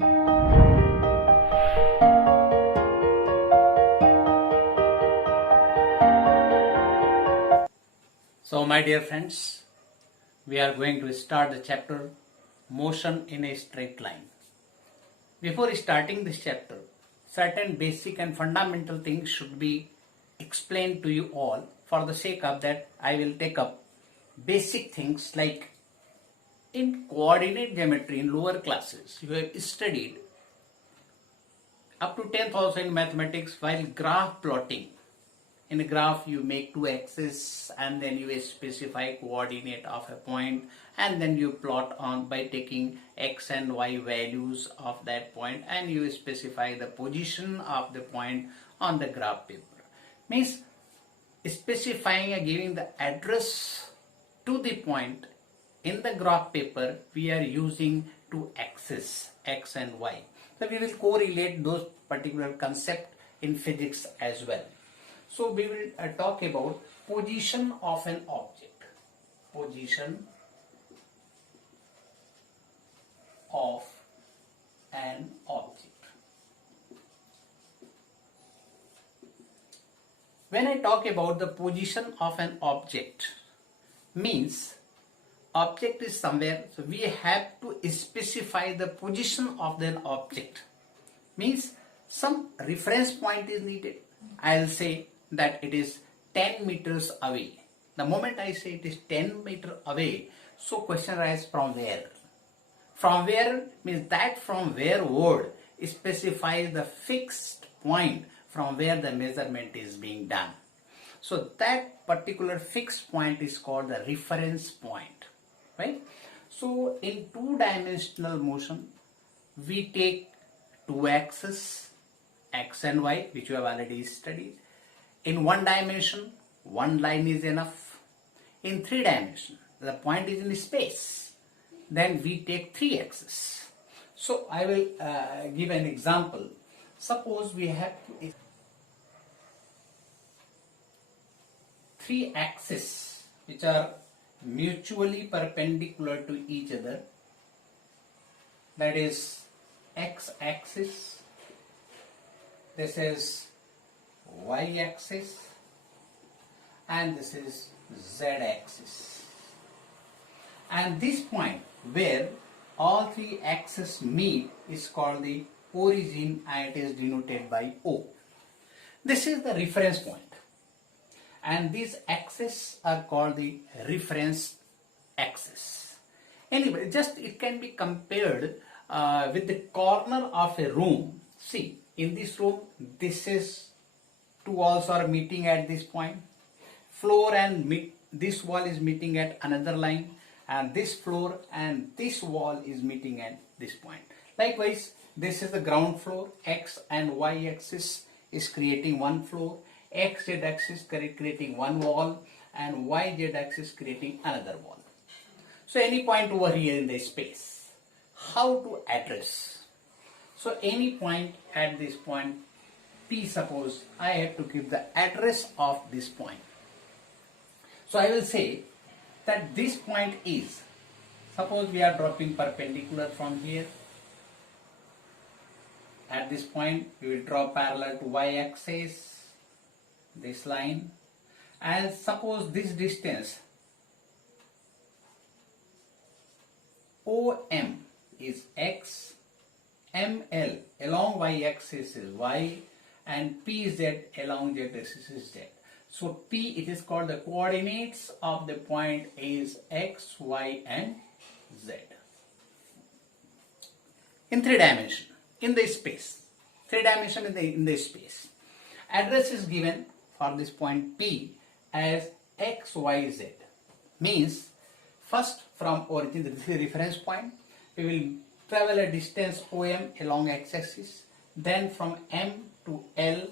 So my dear friends, we are going to start the chapter Motion in a Straight Line. Before starting this chapter, certain basic and fundamental things should be explained to you all. For the sake of that, I will take up basic things like in coordinate geometry in lower classes. You have studied up to 10,000 in mathematics while graph plotting. In a graph you make two axes and then you specify coordinate of a point and then you plot on by taking x and y values of that point and you specify the position of the point on the graph paper. Means specifying and giving the address to the point in the graph paper we are using two axes x and y. So we will correlate those particular concept in physics as well. So we will talk about position of an object. Position of an object. When I talk about the position of an object, means object is somewhere, so we have to specify the position of the object. Means some reference point is needed. I'll say that it is 10 meters away. The moment I say it is 10 meters away, so question arises from where? From where means that from where word specifies the fixed point from where the measurement is being done. So that particular fixed point is called the reference point, right? So in two-dimensional motion, we take two axes, x and y, which you have already studied. In one dimension, one line is enough. In three dimension, the point is in space. Then we take three axes. So I will give an example. Suppose we have three axes which are mutually perpendicular to each other. That is x-axis. This is y-axis and this is z-axis. And this point where all three axes meet is called the origin and it is denoted by O. This is the reference point. And these axes are called the reference axis. Anyway, just it can be compared with the corner of a room. See, in this room, two walls are meeting at this point. Floor and this wall is meeting at another line, and this floor and this wall is meeting at this point. Likewise, this is the ground floor. X and y axis is creating one floor. X z axis creating one wall, and y z axis creating another wall. So any point over here in the space, how to address? So any point at this point P, suppose I have to give the address of this point. So I will say that this point is, suppose we are dropping perpendicular from here. At this point we will draw parallel to y-axis, this line, and suppose this distance OM is x, ML along y-axis is y, and PZ along z-axis is z. So P, it is called the coordinates of the point is x, y and z. In three dimension, in the space, three dimension in the space, address is given for this point P as x, y, z. Means first from origin, this is the reference point, we will travel a distance OM along x-axis, then from M to L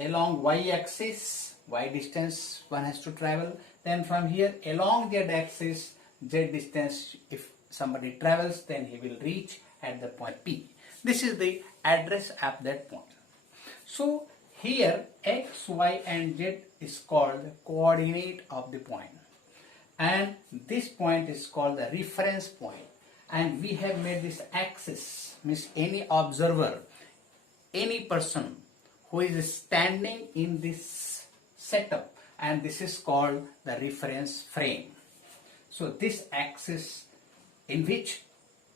along y-axis, y distance one has to travel, then from here along z-axis, z distance if somebody travels then he will reach at the point P. This is the address at that point. So here x, y and z is called the coordinate of the point, and this point is called the reference point, and we have made this axis, means any observer, any person who is standing in this setup, and this is called the reference frame. So this axis in which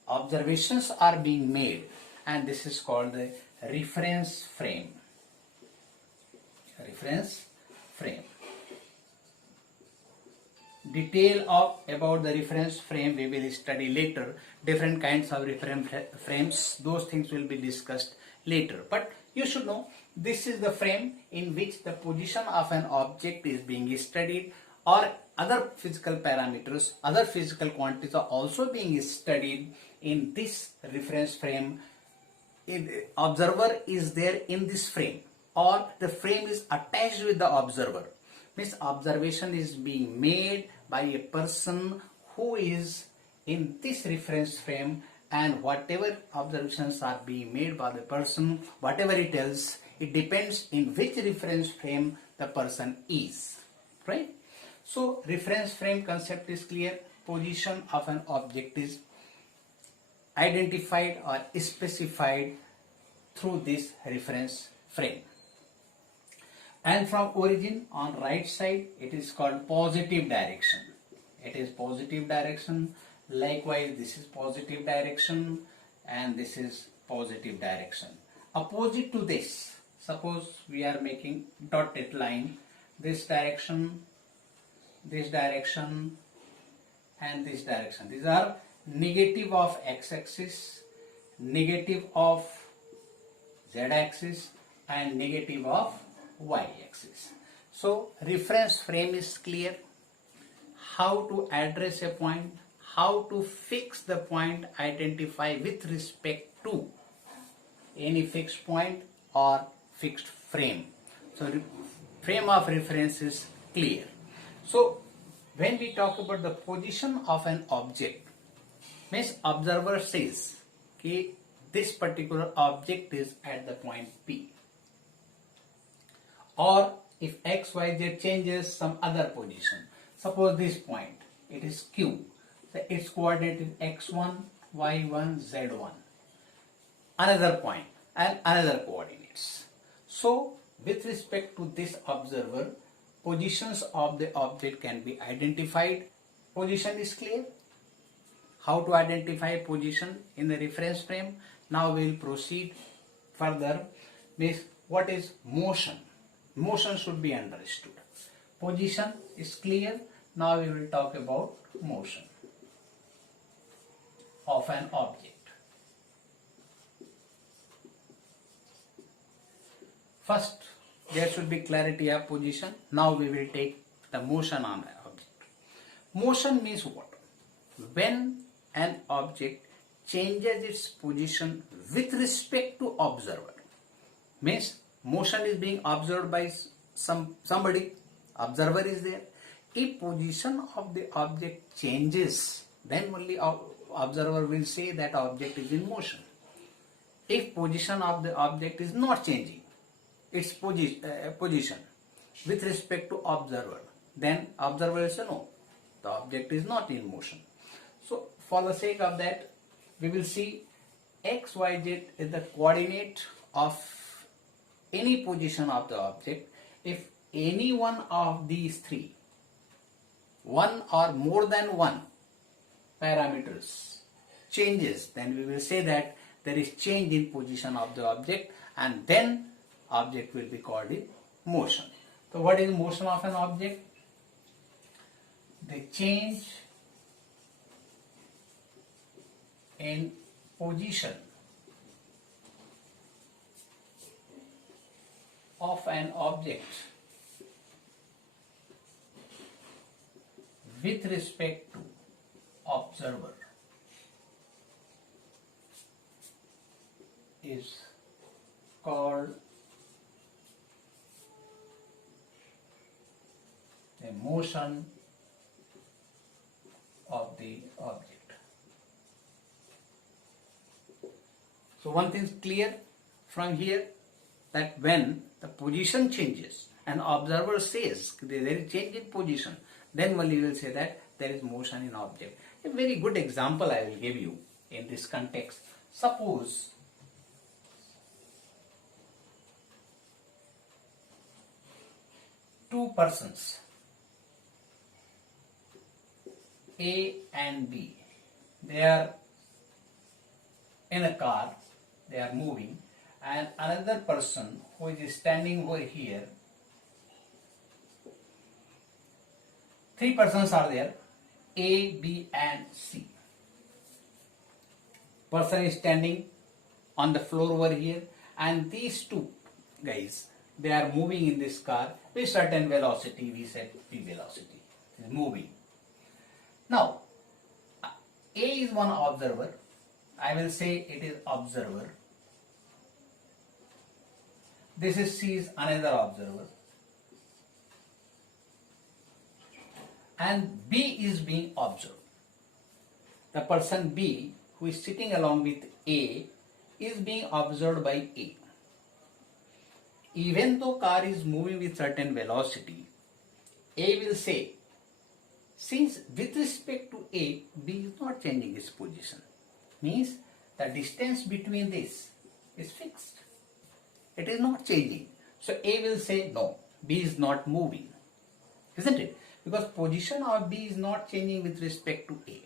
observations are being made, and this is called the reference frame. Reference frame. Detail about the reference frame we will study later. Different kinds of reference frames, those things will be discussed later. But you should know this is the frame in which the position of an object is being studied, or other physical parameters, other physical quantities are also being studied in this reference frame. Observer is there in this frame, or the frame is attached with the observer. Means observation is being made by a person who is in this reference frame, and whatever observations are being made by the person, whatever it tells, it depends in which reference frame the person is, right? So reference frame concept is clear. Position of an object is identified or specified through this reference frame. And from origin on right side, it is called positive direction. It is positive direction. Likewise, this is positive direction, and this is positive direction. Opposite to this, suppose we are making dotted line, this direction, and this direction. These are negative of x-axis, negative of z-axis, and negative of y-axis. So reference frame is clear. How to address a point, how to fix the point, identify with respect to any fixed point or fixed frame. So frame of reference is clear. So when we talk about the position of an object, means observer says, okay, this particular object is at the point P. Or if x, y, z changes some other position, suppose this point, it is Q, so its coordinate is x1, y1, z1, another point and another coordinates. So with respect to this observer, positions of the object can be identified. Position is clear. How to identify position in the reference frame? Now we will proceed further. Means what is motion? Motion should be understood. Position is clear. Now we will talk about motion of an object. First, there should be clarity of position. Now we will take the motion on an object. Motion means what? When an object changes its position with respect to observer. Means motion is being observed by somebody, observer is there. If position of the object changes, then only observer will say that object is in motion. If position of the object is not changing its position with respect to observer, then observer will say no, the object is not in motion. So for the sake of that, we will see x, y, z is the coordinate of any position of the object. If any one of these three, one or more than one parameters changes, then we will say that there is change in position of the object, and then object will be called in motion. So what is motion of an object? The change in position of an object with respect to observer is called the motion of the object. So one thing is clear from here, that when the position changes, an observer says there is change in position, then only we will say that there is motion in object. A very good example I will give you in this context. Suppose two persons, A and B, they are in a car, they are moving, and another person who is standing over here. Three persons are there, A, B and C. Person is standing on the floor over here, and these two guys, they are moving in this car with certain velocity. We said v velocity is moving. Now A is one observer. I will say it is observer. This is C is another observer, and B is being observed. The person B who is sitting along with A is being observed by A. Even though car is moving with certain velocity, A will say, since with respect to A, B is not changing its position, means the distance between this is fixed. It is not changing. So A will say, no, B is not moving, isn't it? Because position of B is not changing with respect to A.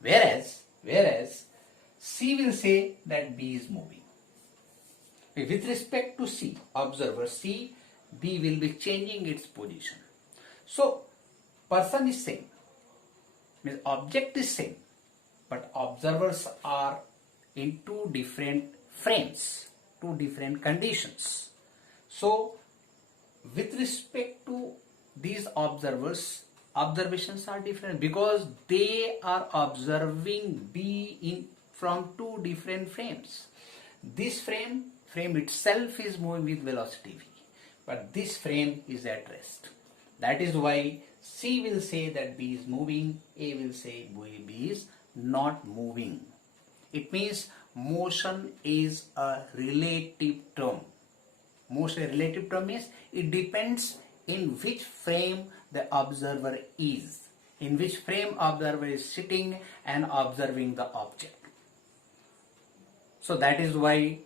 Whereas C will say that B is moving. With respect to C, observer C, B will be changing its position. So person is same, means object is same, but observers are in two different frames, two different conditions. So with respect to these observers, observations are different because they are observing B from two different frames. This frame itself is moving with velocity v, but this frame is at rest. That is why C will say that B is moving, A will say B is not moving. It means motion is a relative term. Motion relative term means it depends in which frame the observer is, in which frame observer is sitting and observing the object. So that is why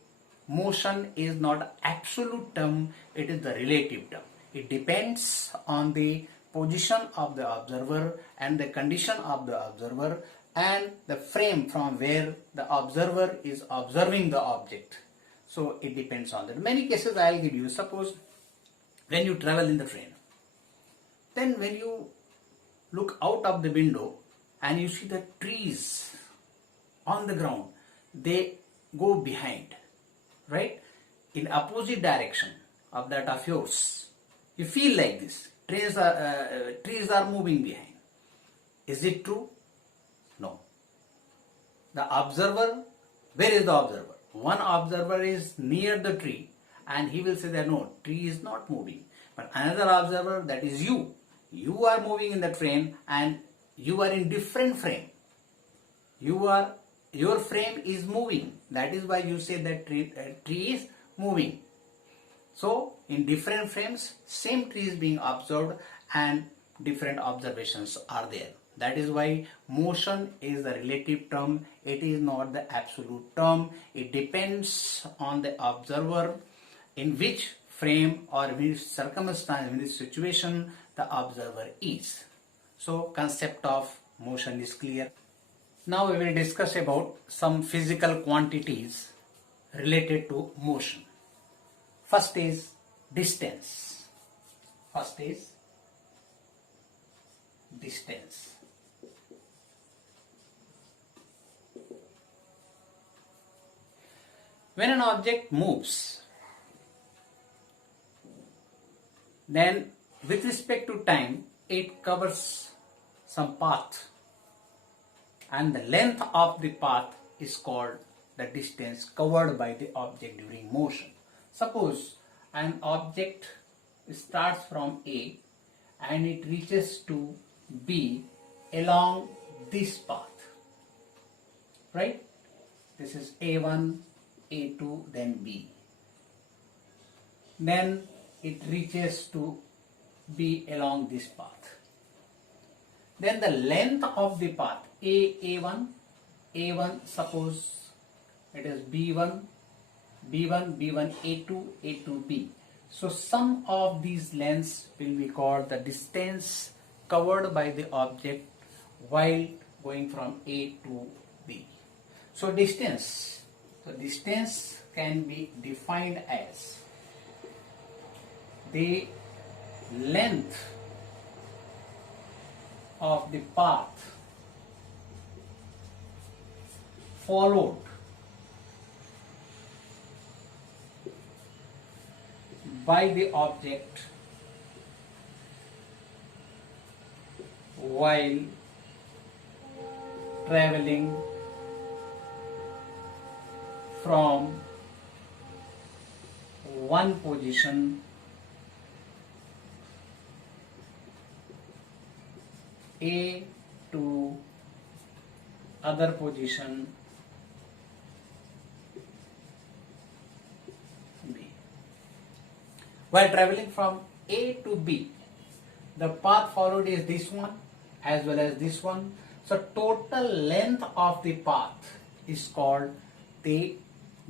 motion is not absolute term, it is the relative term. It depends on the position of the observer and the condition of the observer and the frame from where the observer is observing the object. So it depends on that. Many cases I will give you. Suppose when you travel in the train, then when you look out of the window and you see the trees on the ground, they go behind, right, in opposite direction of that of yours. You feel like this. Trees are moving behind. Is it true? No. The observer, where is the observer? One observer is near the tree and he will say that no, tree is not moving. But another observer, that is you. You are moving in the train and you are in different frame. Your frame is moving. That is why you say that tree is moving. So in different frames, same tree is being observed and different observations are there. That is why motion is the relative term. It is not the absolute term. It depends on the observer in which frame or which circumstance, in which situation the observer is. So concept of motion is clear. Now we will discuss about some physical quantities related to motion. First is distance. First is distance. When an object moves, then with respect to time, it covers some path, and the length of the path is called the distance covered by the object during motion. Suppose an object starts from A and it reaches to B along this path, right? This is A1, A2, then B. Then it reaches to B along this path. Then the length of the path A1, A1 suppose it is B1, B1, B1, A2, A2, B. So sum of these lengths will be called the distance covered by the object while going from A to B. So distance can be defined as the length of the path followed by the object while traveling from one position A to other position B. While traveling from A to B, the path followed is this one as well as this one. So total length of the path is called the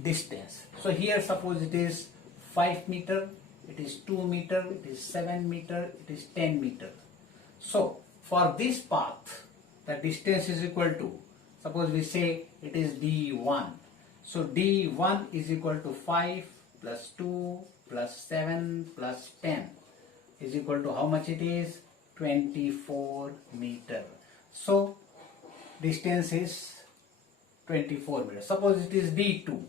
distance. So here suppose it is 5 meter, it is 2 meter, it is 7 meter, it is 10 meter. So for this path, the distance is equal to, suppose we say it is D1. So D1 is equal to 5 plus 2 plus 7 plus 10 is equal to how much it is? 24 meter. So distance is 24 meter. Suppose it is D2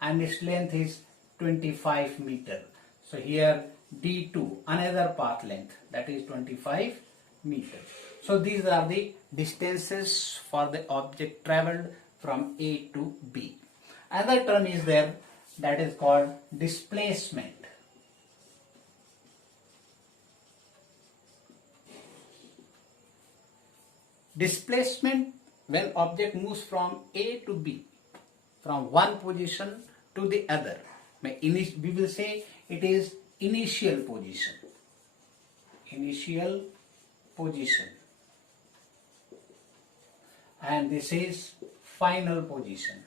and its length is 25 meter. So here D2, another path length, that is 25 meter. So these are the distances for the object traveled from A to B. Another term is there that is called displacement. Displacement, when object moves from A to B, from one position to the other, we will say it is initial position. Initial position. And this is final position.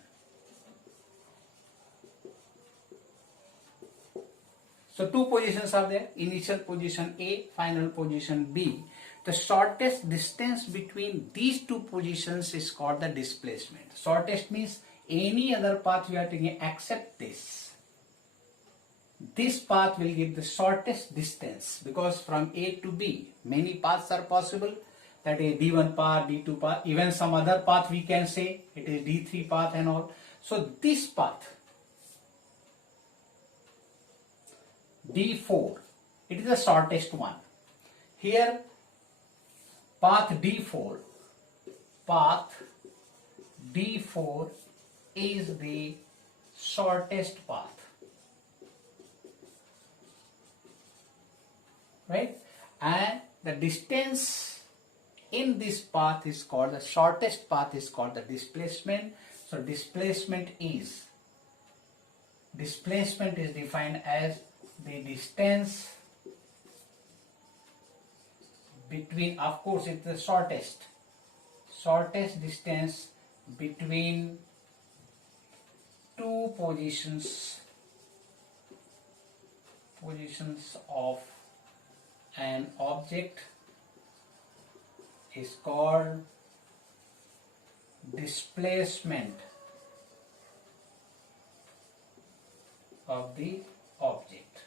So two positions are there, initial position A, final position B. The shortest distance between these two positions is called the displacement. Shortest means any other path we are taking except this. This path will give the shortest distance because from A to B many paths are possible. That is D1 path, D2 path, even some other path we can say it is D3 path and all. So this path D4, it is the shortest one. Here path D4 is the shortest path, right? And the distance in this path is called, the shortest path is called the displacement. So displacement is defined as the distance between, of course it's the shortest distance between two positions of an object is called displacement of the object.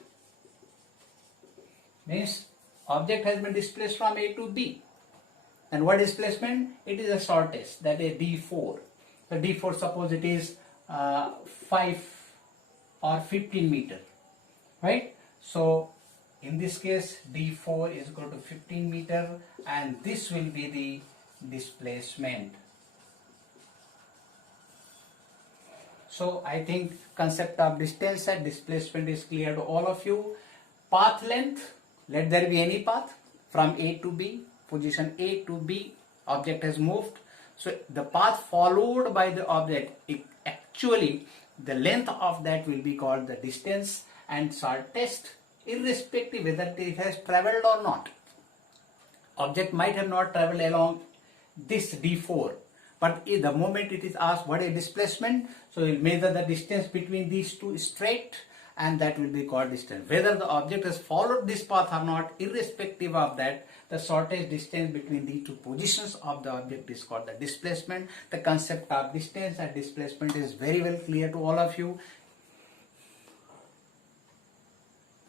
Means object has been displaced from A to B. And what displacement? It is the shortest, that is D4. So D4, suppose it is 5 or 15 meter, right? So in this case D4 is equal to 15 meter and this will be the displacement. So I think concept of distance and displacement is clear to all of you. Path length, let there be any path from A to B, position A to B, object has moved. So the path followed by the object, actually the length of that will be called the distance, and shortest irrespective whether it has traveled or not. Object might have not traveled along this D4, But the moment it is asked what is displacement, so we'll measure the distance between these two straight, and that will be called distance. Whether the object has followed this path or not, irrespective of that, the shortest distance between the two positions of the object is called the displacement. The concept of distance and displacement is very well clear to all of you.